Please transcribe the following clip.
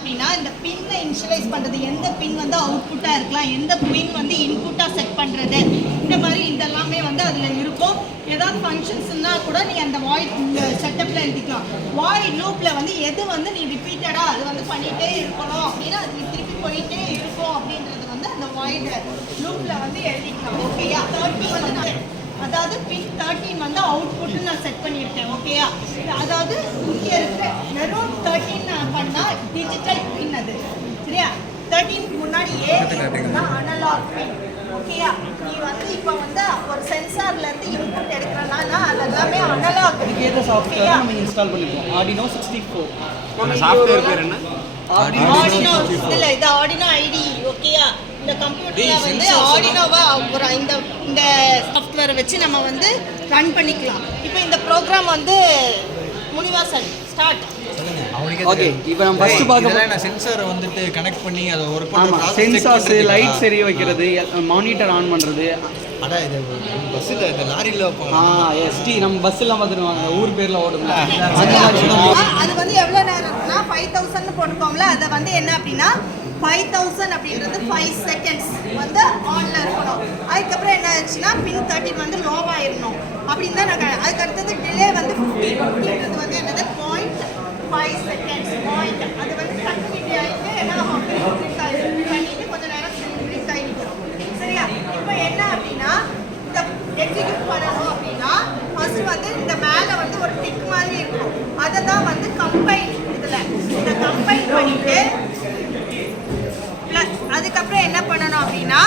அப்படின்னா இந்த பின்னை இனிஷியலைஸ் பண்ணுறது, எந்த பின் வந்து அவுட்புட்டாக இருக்கலாம், எந்த பின் வந்து இன்புட்டாக செட் பண்ணுறது, இந்த மாதிரி இதெல்லாமே வந்து அதில் இருக்கும். ஏதாவது ஃபங்க்ஷன்ஸ்னா கூட நீ அந்த வாய்ட் செட்டப்பில் எழுதிக்கலாம். வாய்ட் லூப்பில் வந்து எது வந்து நீ ரிப்பீட்டடாக அது வந்து பண்ணிகிட்டே இருக்கணும் அப்படின்னா அது திருப்பி போயிட்டே இருக்கும் அப்படின்றது வந்து அந்த வாய்ட் லூப்பில் வந்து எழுதிக்கலாம். ஓகேயா? 30 வந்து அதாவது பின் 13 வந்து அவுட்புட்னு நான் செட் பண்ணியிருக்கேன். ஓகேயா? அதாவது இங்கே இருக்கிற வெறும் 13 நான் பண்ணால் டிஜிட்டல் பின் அது. சரியா? 13க்கு முன்னாடி அனலாக் பின். ஓகேயா? நீ வந்து இப்போ வந்து ஒரு சென்சார்லேருந்து இன்புட் எடுக்கிறனால அது எல்லாமே அனலாக். ஏதோ சாஃப்ட்வேர் நம்ம இன்ஸ்டால் பண்ணிப்போம். ஆர்டினோ 64. அந்த சாஃப்ட்வேர் பேர் என்ன? ஆர்டினோ. இல்ல இது ஆர்டினோ ஐடி. ஓகேயா? இந்த கம்ப்யூட்டர்ல வந்து ஆர்டினோவா ஒரு இந்த சாஃப்ட்வேரை வச்சு நம்ம வந்து ரன் பண்ணிக்கலாம். இப்போ இந்த ப்ரோக்ராம் வந்து முனிவாசன் ஸ்டார்ட். ஓகே, இப்போ நம்ம ஃபர்ஸ்ட் பார்க்க நான் சென்சாரை வந்துட்டு கனெக்ட் பண்ணி அதை ஒரு சென்சார்ஸ், லைட்ஸ் எரிய வைக்கிறது, மானிட்டர் ஆன் பண்ணுறது. அதான் இது பஸ்ஸில் இந்த லாரியில் வைப்பாங்க. எஸ்டி நம்ம பஸ்ஸெல்லாம் பார்த்துருவாங்க, ஊர் பேரில் ஓடுங்க. அது வந்து எவ்வளோ நேரம்னா 5000 போட்டுக்கோங்களா. அதை வந்து என்ன அப்படின்னா 5000 அப்படின்றது 5 செகண்ட்ஸ் வந்து ஆன்ல இருக்கணும். அதுக்கப்புறம் என்ன ஆச்சுன்னா பின் 13 வந்து லோவாகிடணும் அப்படின்னு தான் நாங்கள். அதுக்கு அடுத்தது டிலே வந்து 50ன்றது வந்து என்னது 0.5 செகண்ட்ஸ். பாயிண்ட் அது வந்து கண்டினியூட்டி ஆகிட்டு என்ன பண்ணிட்டு கொஞ்சம் நேரம் பிரிண்ட் ஆகிடும். சரியா? இப்போ என்ன அப்படின்னா இந்த எக்ஸிக்யூட் பண்ணணும் அப்படின்னா ஃபர்ஸ்ட் வந்து இந்த மேலே வந்து ஒரு டிக் மாதிரி இருக்கும். அதை தான் வந்து கம்பைன் இதில் இந்த கம்பைன் பண்ணிட்டு அதுக்கப்புறம் என்ன பண்ணணும் அப்படின்னா